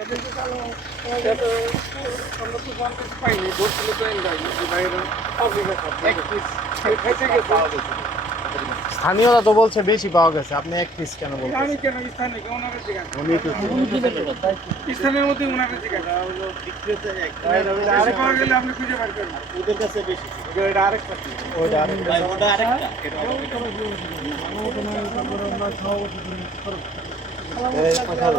আমরা তো জানতে পাইনি, ধরছিল তো এনজাইনি যে বাইরে পাবলিক এক পিস খাইতে গেছে। স্থানীয়রা তো বলছে বেশি পাওয়া গেছে, আপনি এক পিস কেন আমি বলছেন? কেন স্থানীয় ওনাদের জিজ্ঞাসা, উনি তো স্থানীয় মধ্যে ওনাদের জিজ্ঞাসা হলো বিক্রেতা এক বেশি পাওয়া গেলে আপনি খুঁজে বার করবেন। ওদের কাছে বেশি এটা আরেকটা ওইটা আরেকটা। ভাই ওটা আরেকটা এটা হলো এই কোথায়?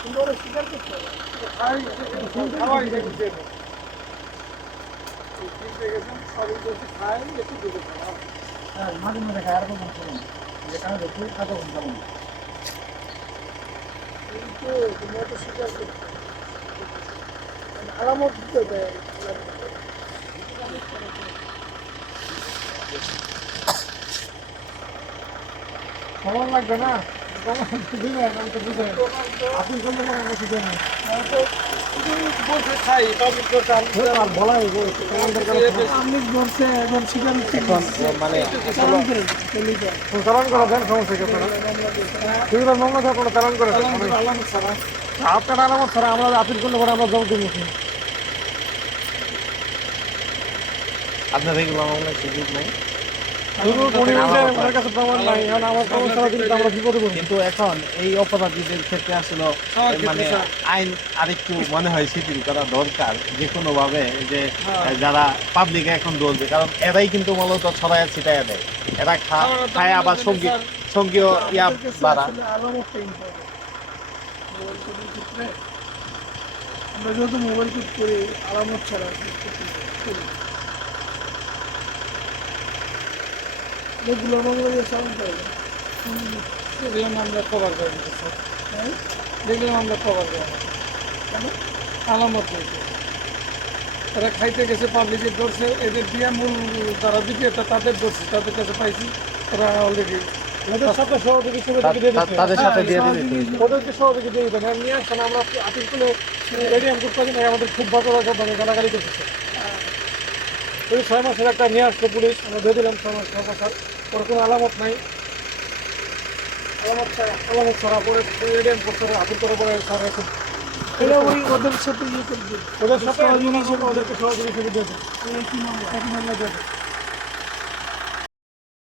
কিন্তু ওরা স্বীকার করতে হবে, খাওয়াই দেখছে কিনতে গেছেন সবই বলছে খাই একটু দুধে খাওয়া। হ্যাঁ, মাঝে মাঝে খায় আর কোনো খাবো না, যেখানে দেখি খাবো খাবো না। কিন্তু তোমরা তো স্বীকার করতে আলামত দিতে দেয়। সময় লাগবে না, আপনি করলে আমরা শুধু না বলছে খাই পাবলিক করছে আর বলাই আপনি ধরছে এবং স্বীকার মানে চালান করা দেন, সমস্যা কি আপনারা সেগুলো মামলা দেওয়ার কোনো চালান করে দেন। আলামত ছাড়া আপনার আলামত ছাড়া আমরা আপিল করলে পরে আমরা জবাব দিব। আপনার এগুলো মামলায় সুযোগ নাই। আমার কাছে প্রমাণ নাই, এখন আমার প্রমাণ ছাড়া দিলে তো আমরা বিপদে পড়বো। কিন্তু এখন এই অপরাধীদের ক্ষেত্রে আসলে মানে আইন আরেকটু মনে হয় শিথিল করা দরকার যে কোনো ভাবে, যে যারা পাবলিক এখন দৌড়বে, কারণ এরাই কিন্তু মূলত ছড়ায় ছিটায় দেয়। এরা খায় আবার সঙ্গীয় ইয়া বাড়া। আলামতটা ইম্পর্টেন্ট। মোবাইল কোডের ক্ষেত্রে আমরা যেহেতু মোবাইল কোড করি আলামত ছাড়া এগুলো মামলা দিয়ে চালান করে দেখলাম আমরা কভার করে দিতে স্যার, দেখলাম আমরা কভার করে কেন আলামত হয়েছে। তারা খাইতে গেছে পাবলিকে ধরছে, এদের দিয়ে মূল যারা বিক্রেতা তাদের ধরছে, তাদের কাছে পাইছি তারা অলরেডি ওদের সাথে সহযোগী হিসেবে দিয়ে দিচ্ছে। তাদের সাথে দিয়ে দিবে। ওদেরকে সহযোগী দিয়ে দিতেন, নিয়ে আসছেন। আমরা আপিল করলে এডিএম করতে পারি না, আমাদের খুব বাজার মানে গালাগালি করতেছে। ওই 6 মাসের একটা নিয়ে আসছে পুলিশ, আমরা দিয়ে দিলাম 6 মাস ওর কোনো আলামত নাই, আলামত ছাড়া পরে এডিএম করতে আপিল করে পরে স্যার এখন এটা ওই ওদের সাথে ইয়ে করবে, ওদের সাথে ওদেরকে সহযোগী হিসেবে দিয়েছে। একই মামলা দিয়েছে।